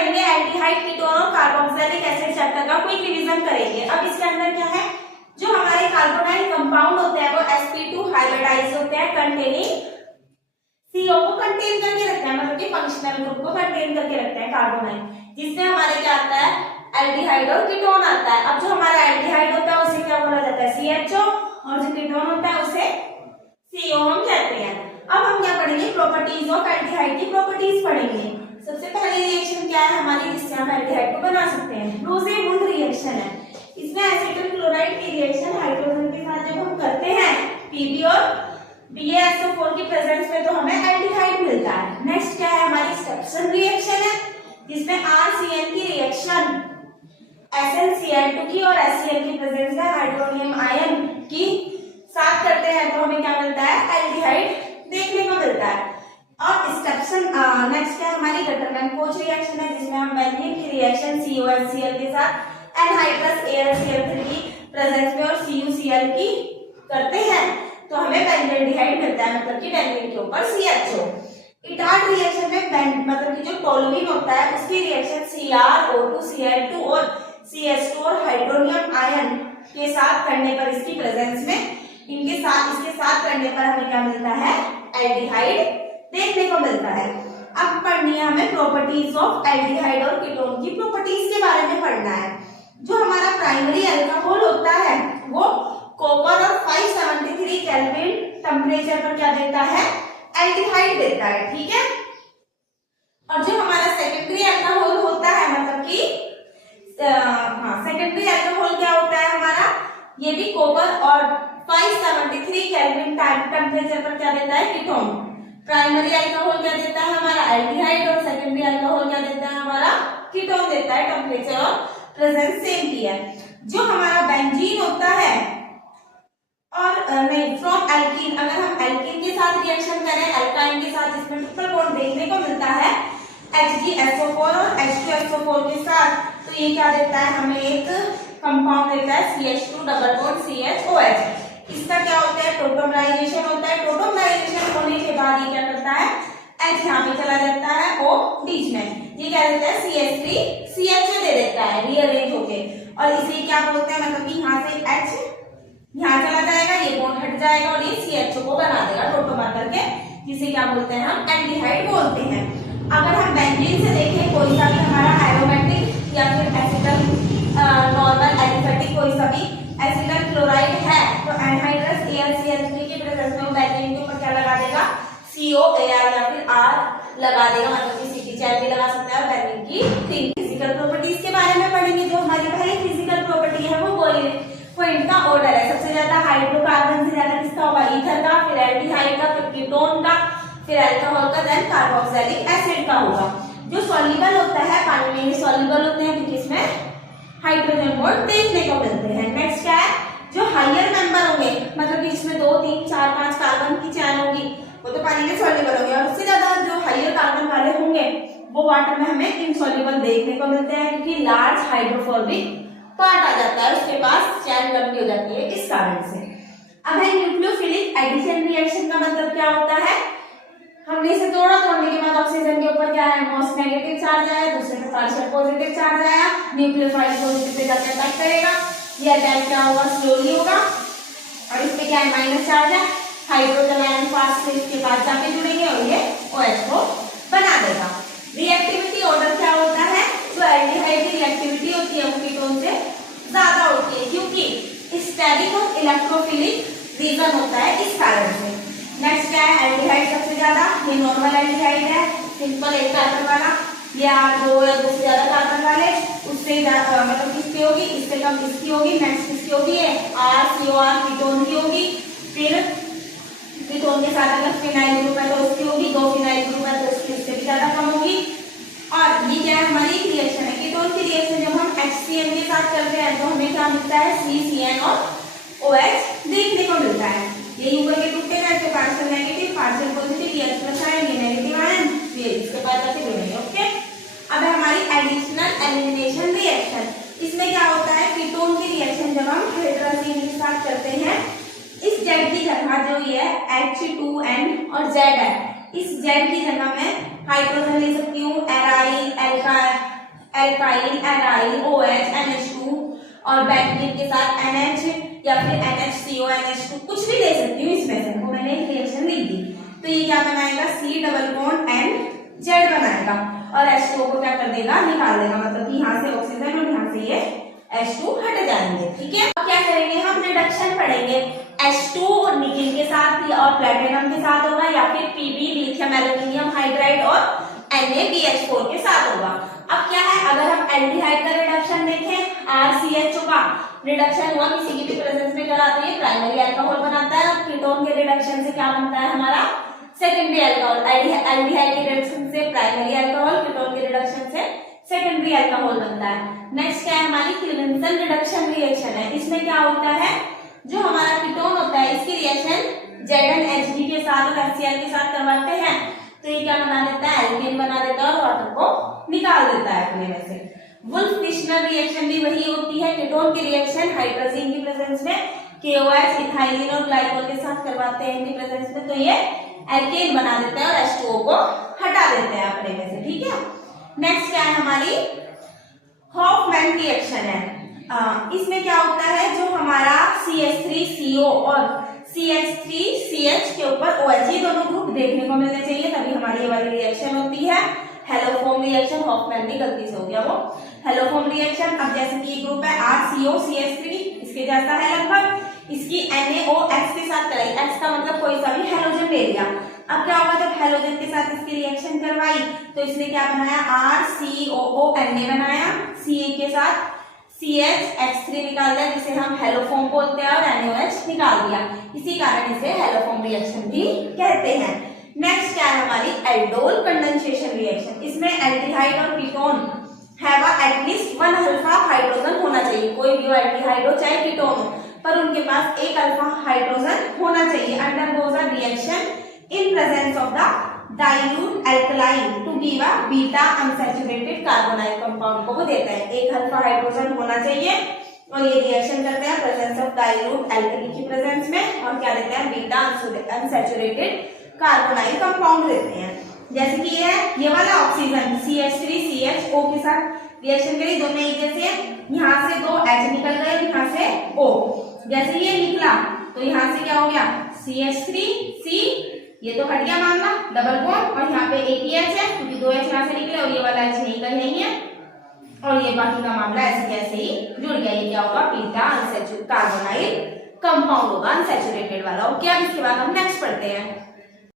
पढ़ेंगे aldehyde, ketone और carboxylic acid chapter का क्विक रिवीजन करेंगे। अब इसके अंदर क्या है, जो हमारे कार्बोनाइल कंपाउंड होते हैं वो sp2 हाइब्रिडाइज होते हैं कंटेनिंग CO को कंटेन करके रखते हैं, मतलब कि फंक्शनल ग्रुप को कंटेन करके रखते हैं कार्बोनाइल, जिसमें हमारे क्या आता है एल्डिहाइड और कीटोन आता है। अब जो हमारा एल्डिहाइड होता है उसे क्या बोला जाता है CHO, और जो कीटोन होता है उसे CO हम कहते हैं। अब हम क्या पढ़ेंगे, प्रॉपर्टीज ऑफ एल्डिहाइड की प्रॉपर्टीज पढ़ेंगे। सबसे पहले रिएक्शन क्या है हमारी, जिससे हम एल्डिहाइड को बना सकते हैं, रोजे-वुड रिएक्शन है। इसमें एसिटल क्लोराइड की रिएक्शन हाइड्रोजन के साथ जब हम करते हैं Pb और BaSO4 की प्रेजेंस में तो हमें एल्डिहाइड मिलता है। नेक्स्ट क्या है हमारी स्टेप्सन रिएक्शन है, जिसमें RCN की रिएक्शन SnCl2 की और HCl की प्रेजेंस में हाइड्रोनियम आयन की साथ करते हैं तो हमें क्या मिलता है, एल्डिहाइड देखने को मिलता है। और स्टेप्सन नेक्स्ट क्या हमारी गटरमैन-कोच रिएक्शन है, जिसमें हम बेंजीन की रिएक्शन COHCl के साथ एनहाइड्रस AlCl3 की प्रेजेंस में और CuCl की करते हैं तो हमें बेंजील्डिहाइड मिलता है, मतलब कि बेंजीन के ऊपर CHO। इटार्ड रिएक्शन में मतलब कि जो टोलुइन होता है उसकी रिएक्शन CrO2Cl2 और CH2 और हाइड्रोनियम आयन के साथ करने पर इसकी प्रेजेंस में इसके साथ करने पर हमें क्या मिलता है, एल्डिहाइड देखने को मिलता है। अब पढ़नी है हमें प्रॉपर्टीज ऑफ एल्डिहाइड और कीटोन की प्रॉपर्टीज के बारे में पढ़ना है। जो हमारा प्राइमरी अल्कोहल होता है वो कॉपर और 573 केल्विन टेम्परेचर पर क्या देता है, एल्डिहाइड देता है, ठीक है। और जो हमारा सेकेंडरी अल्कोहल होता है, मतलब कि सेकेंडरी अल्कोहल क्या होता है हमारा, ये भी कॉपर और 573 केल्विन टेम्परेचर पर क्या देता है, कीटोन। प्राइमरी अल्कोहल क्या देता है हमारा, एल्डिहाइड, और सेकेंडरी अल्कोहल क्या देता है हमारा, कीटोन देता है। टेम्परेचर और प्रेजेंस सेम की है। जो हमारा बेंजीन होता है और नहीं फ्रॉम एल्कीन, अगर हम एल्कीन के साथ रिएक्शन करें एल्काइन के साथ, जिसमें ट्रिपल बॉन्ड देखने को मिलता है HgSO4 और H2SO4 के साथ, तो ये क्या देता है हमें, एक कंपाउंड देता है CH2 डबल बॉन्ड CHOH। इसका क्या होता है, टोटोमराइजेशन होता है। टोटोमराइजेशन होने के बाद ये क्या करता है, H यहाँ पे चला जाता है, O बीच में, ये क्या देता है CH3 CHO दे देता है रीअरेंज होके, और इसे क्या बोलते हैं, मतलब कि यहाँ से H यहाँ चला जाएगा, ये बॉन्ड हट जाएगा और ये CHO को बना देगा टोटोमर करके, जिसे क्या बोलते हैं हम, एल्डिहाइड बोलते हैं। अगर हम बेंजीन से देखें, कोई सा भी हमारा एरोमेटिक या फिर एसिटल नॉर्मल एलिफेटिक कोई सा भी एसिटल क्लोराइड है तो एनहाइड्रस AlCl3 के प्रेजेंस में वो बेंजीन के ऊपर क्या लगा देगा, COAr या फिर R लगा देगा, मतलब कि CT चैन भी लगा सकता है। बेंजीन की 3 फिजिकल प्रॉपर्टीज के बारे में पढ़ेंगे। जो हमारी पहली फिजिकल प्रॉपर्टी है वो पॉइंट का ऑर्डर है। सबसे ज्यादा हाइड्रोकार्बन से ज्यादा किसका होगा, ईथर का, फिर एल्डिहाइड का, फिर कीटोन का, फिर अल्कोहल का, देन कार्बोक्सिलिक एसिड का होगा। जो सॉल्युबल होता है पानी में, ये सॉल्युबल होते हैं क्योंकि इसमें हाइड्रोजन बॉन्ड देखने को मिलते हैं। नेक्स्ट क्या है, जो हायर मेंबर होंगे, मतलब कि इसमें 2, 3, 4, 5 कार्बन की चैन होगी, वो तो पानी में सॉल्युबल होंगे, और उससे ज्यादा जो हायर कार्बन वाले होंगे वो वाटर में हमें इनसॉल्युबल देखने को मिलते हैं, क्योंकि लार्ज हाइड्रोफोबिक पार्ट आ जाता है, उसके पास चैन लंबी हो जाती है, इस कारण से। अब है न्यूक्लियोफिलिक एडिशन रिएक्शन का मतलब क्या होता है, हमने इसे तोड़ने के बाद ऑक्सीजन के ऊपर क्या है, मोस्ट नेगेटिव चार्ज आया, दूसरे पे पार्शियल पॉजिटिव चार्ज आया, न्यूक्लियोफाइल पॉजिटिव पे जाकर अटैक करेगा, ये अटैक क्या होगा, स्लोली होगा, और इस पे क्या है, माइनस चार्ज है, हाइड्रोजन आयन फास्ट से इसके पास जाके जुड़ेंगे और ये OH को बना देगा। रिएक्टिविटी ऑर्डर क्या होता है, जो एल्डिहाइड की रिएक्टिविटी होती है वो कीटोन से ज्यादा होती है, क्योंकि स्टेरिक और इलेक्ट्रोफिलिक रीजन होता है, इस कारण से। नेक्स्ट क्या है, एल्डिहाइड सबसे ज्यादा, ये नॉर्मल एल्डिहाइड है, सिंपल एक कार्बन वाला, ये 2 या 2 से ज्यादा कार्बन वाले, उससे मतलब किसकी होगी, इससे कम इसकी होगी। नेक्स्ट किसकी होगी, ये RCOR कीटोन की होगी, फिर कीटोन के साथ अगर फिनाइल ग्रुप है तो उसकी होगी, 2 फिनाइल ग्रुप है तो इससे भी ज्यादा कम होगी। और ये क्या है, हमारी रिएक्शन है, कीटोन की रिएक्शन जब हम HCN के साथ करते हैं तो हमें क्या मिलता है, CCN और OH देखने को मिलता है। ये ऊपर के टूटे गए, पार्शियल नेगेटिव, पार्शियल पॉजिटिव, ये प्लस आयन, ये नेगेटिव आयन, ये इसके बाद जाके जुड़ेंगे, ओके। अब है हमारी एडिशनल एलिमिनेशन रिएक्शन। इसमें क्या होता है, कीटोन की रिएक्शन जब हम हाइड्रोजन के साथ करते हैं, इस Z की जगह जो ये H2N और Z है, इस Z की जगह मैं हाइड्रोजन ले सकती हूँ, एराइल, एल्काइल, एल्काइल, एनाइल, OH, NH2 और बेंजीन के साथ NH या फिर NHCO, NH2 कुछ भी ले सकती हूँ इसमें से, वो मैंने एक रिएक्शन लिख दी। तो ये क्या बनाएगा, C डबल बॉन्ड NZ बनाएगा और H2O को क्या कर देगा, निकाल देगा, मतलब कि यहाँ से ऑक्सीजन और यहाँ से ये H2 हट जाएंगे। ठीक है, अब क्या करेंगे, हम रिडक्शन पढ़ेंगे। H2 निकिल के साथ और प्लेटिनम के साथ होगा या फिर Pb लिथियम एल्यूमिनियम हाइड्राइड और NaBH4 के साथ होगा। अब क्या है, अगर हम एल्डिहाइड का रिडक्शन देखें, RCHO का रिडक्शन हुआ किसी की भी प्रेजेंस में करा तो ये प्राइमरी अल्कोहल बनाता है। और कीटोन के रिडक्शन से क्या बनता है हमारा, सेकेंडरी अल्कोहल। एल्डिहाइड के रिडक्शन से प्राइमरी अल्कोहल, कीटोन के रिडक्शन से सेकेंडरी अल्कोहल बनता है। नेक्स्ट क्या है, हमारी क्लीवेंसन रिडक्शन रिएक्शन है। इसमें क्या होता है, जो हमारा कीटोन होता है इसकी रिएक्शन ZnHD के साथ और HCl के साथ करवाते हैं तो ये क्या बना देता है, एल्केन बना देता है और वाटर को निकाल देता है अपने में से। वुल्फ-फिश्नर रिएक्शन भी वही होती है, कीटोन की रिएक्शन हाइड्रोजन की प्रेजेंस में KOH इथाइलिन और ग्लाइकोल के साथ करवाते हैं इनकी प्रेजेंस में, तो ये एल्केन बना देते हैं और H2O को हटा देते हैं अपने में से। ठीक है, नेक्स्ट क्या है हमारी हॉफमैन रिएक्शन है। इसमें क्या होता है, जो हमारा CH3CO और CH3CH के ऊपर OH, ये दोनों ग्रुप देखने को मिलने चाहिए तभी हमारी ये वाली रिएक्शन होती है हेलोफॉर्म रिएक्शन। हॉफमैन की गलती से हो गया वो हेलोफॉर्म रिएक्शन। अब जैसे कि ये ग्रुप है RCOCH3, इसके जैसा है लगभग, इसकी NaOH के साथ कराई, X का मतलब कोई सा भी हेलोजन ले लिया। अब क्या होगा, जब हेलोजन के साथ इसकी रिएक्शन करवाई तो इसने क्या बनाया, RCOONA बनाया, Ca के साथ CH निकाल दिया जिसे हम हेलोफॉर्म बोलते हैं और NaOH निकाल दिया, इसी कारण इसे हेलोफॉर्म रिएक्शन भी कहते हैं। नेक्स्ट क्या है हमारी एल्डोल कंडेंसेशन रिएक्शन। इसमें एल्डिहाइड और ketone have at least 1 alpha hydrogen होना चाहिए, कोई भी एल्डिहाइड हो चाहे कीटोन हो, पर उनके पास एक अल्फा हाइड्रोजन होना चाहिए। Undergoes a reaction in presence of the dilute alkaline to give a beta unsaturated carbonyl compound को वो देते हैं, एक अल्फा हाइड्रोजन होना चाहिए और ये रिएक्शन करते हैं प्रेजेंस ऑफ डाइल्यूट एल्कली की प्रेजेंस में और क्या देते हैं, बीटा अनसैचुरेटेड कार्बोनाइल कंपाउंड देते हैं। जैसे कि ये वाला ऑक्सीजन CH3CHO के साथ रिएक्शन करी, दोनों एक जैसे, यहाँ से 2 H निकल गए, यहाँ से O, जैसे ये निकला तो यहाँ से क्या हो गया CH3C, ये तो हट गया मामला डबल बॉन्ड और यहाँ पे एक ही H है क्योंकि 2 H यहाँ से निकले और ये वाला H यहीं का यहीं है और ये बाकी का मामला ऐसे कैसे ही जुड़ गया। ये क्या होगा, बीटा अनसैचुरेटेड कार्बोनाइल कंपाउंड होगा, अनसैचुरेटेड वाला। ओके, अब इसके बाद हम नेक्स्ट पढ़ते हैं।